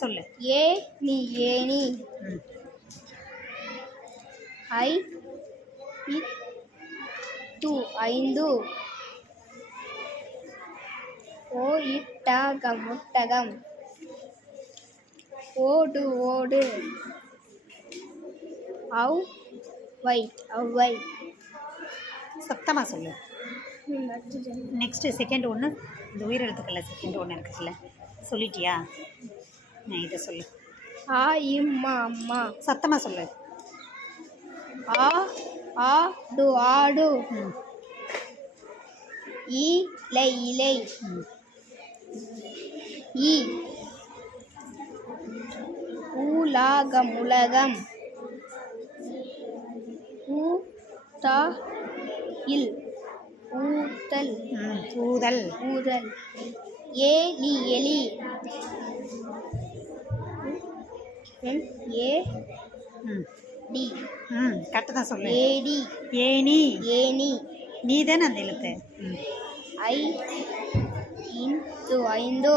சொல்லு. ஏ நீ ஏனி. ஐ இட்டு ஐந்து. ஓ இட்டகம் ஒட்டகம். ஓடு ஓடு. அவ் வை அவ்வை. சத்தமாக சொல்லு. நெக்ஸ்ட்டு செகண்ட் ஒன்று, இந்த உயிரெழுத்துக்கள்ல செகண்ட் ஒன்று இருக்குல்ல, சொல்லிட்டியா? நான் இதை சொல்லு. ஆ இம்மா அம்மா. சத்தமாக சொல்லு. ஆ ஆடு ஆடு. இலை இலை. இ உலகம் உலகம். ஊதா இல் ஊத்தல் ஊதல். ஊதல். ஏலி எலி. ஏ டி. கரெக்டாக தான் சொல்லு. ஏடி. ஏனி. ஏனி. நீ தானே அந்த எழுத்து. ஐ இன்ட்டு ஐந்து.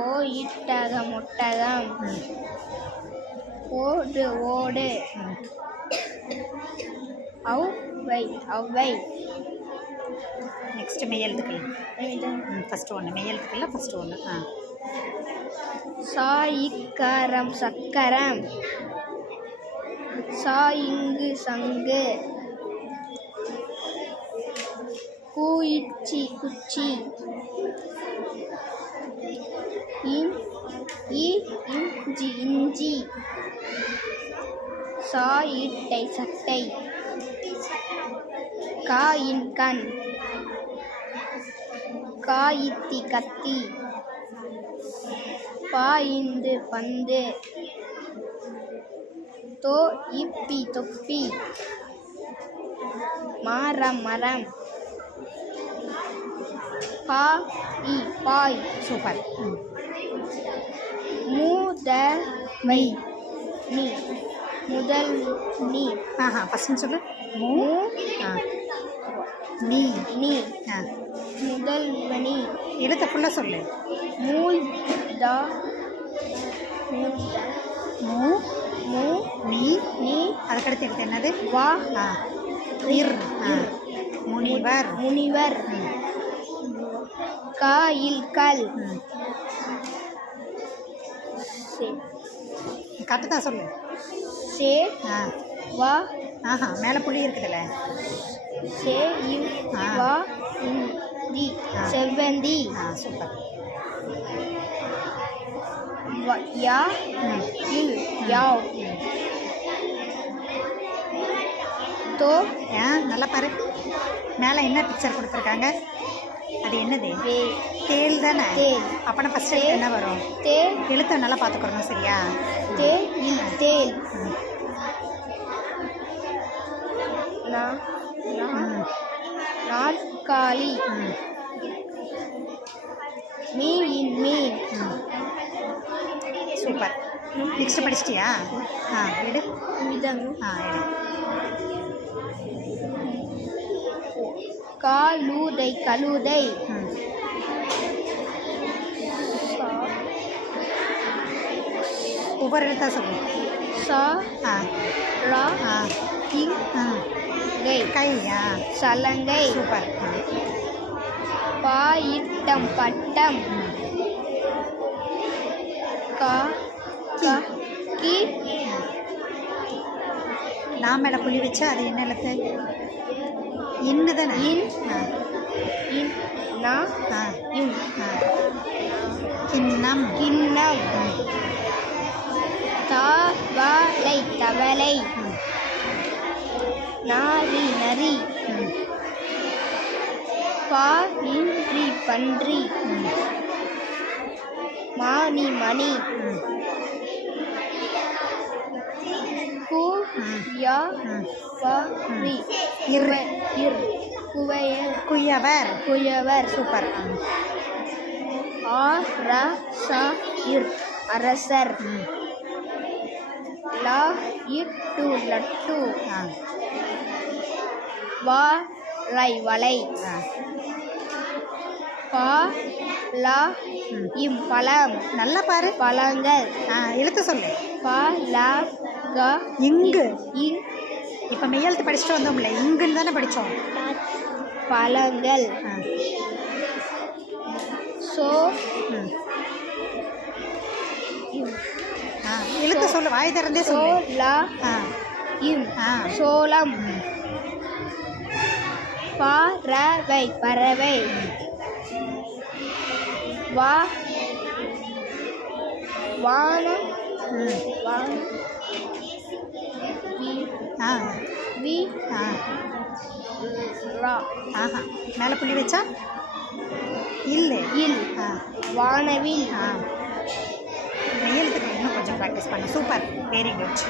ஓ இட்டகம் ஒட்டகம். ஓடு ஓடு. அவ்வை அவ்வை. நெக்ஸ்ட்டு மெய் எழுத்துக்கள். ஃபஸ்ட்டு ஒன்று மெய் எழுத்துக்கள்ல ஃபஸ்ட்டு ஒன்று. சா இக்கரம் சக்கரம். சா இங்கு சங்கு. கு இச்சி குச்சி. இஞ்சி இஞ்சி. சா இட்டை சட்டை. கா இன் கண். கா இத்தி கத்தி. பா இந்து பந்து. தோ இப்பி தொப்பி. மரம் மரம். பா இ பாய். சூப்பர். முதல்வை நீ. முதல் நீ. ஃபஸ்ட்டு சொல்லு. மூ நீ. நீ. முதல்வனி. எழுத்தை ஃபுல்லாக சொல்லு. மூதா மூ மூ நீ. நீ. அதுக்கடுத்து எடுத்து என்னது? வா இர். முனிவர். முனிவர். காயில் கல். கரெக்டு தான் சொல்லு. சே வா. மேலே புள்ளி இருக்குதுல்ல. சே இவ் வா தி. செவ்வந்தி. சூப்பர். யா இல் யாவ். தோ. நல்லா பாரு. மேலே என்ன பிக்சர் கொடுத்துருக்காங்க? அது என்னது? தேல் தானே. தேல். அப்போனா ஃபஸ்ட்டு என்ன வரும்? தேல். எழுத்தை நல்லா பார்த்துக்கணும், சரியா? தேல் இல் தேல். நாற்காலி. மீன் மீன். சூப்பர். நெக்ஸ்ட் படிச்சிட்டியா? எடு. விதம். எடு. காலுதை கழுதை. ஒவ்வொரு எழுத்தா சொல்லு. சா ரா இங் கை. கையா. சலங்கை. சூப்பர். பாயிட்டம் பட்டம். கா கி. நான் மேலே புள்ளி வச்சா அது என்ன எழுத்து? இன்னு தானே. இன் நா இன். கிண்ணம். கிண்ணம். தவளை தவளை. நாரி நரி. பான்றி பன்றி. மானி மணி. குயவரி. இர் குயவர். குயவர். சூப்பர். அரசர். அரசர். லா இட்டு லட்டு. வலை வலை. பா லா ம். இம் பழம் நல்லா பாரு. பழங்கள் எழுத்து சொல்லு. ப லா க இங்கு. இங் இப்போ மெய்யெழுத்து படிச்சுட்டு வந்தோம்ல, இங்குன்னு தானே படித்தோம். பழங்கள் சோ ம். இம் எழுத்து சொல்லு, வாய் திறந்தே சோ சொல்லு. லா ஆ இம் ஆ சோளம் பறவை பறவை வா வானம் ம். வானம் வி ஆ வி ஆ ரா ஆஹா. மேலே புள்ளி வச்சா இல்லை. இல் ஆ வானவில் மெய்யெழுத்துக்கு இன்னும் கொஞ்சம் ப்ராக்டிஸ் பண்ணு. Super, very good.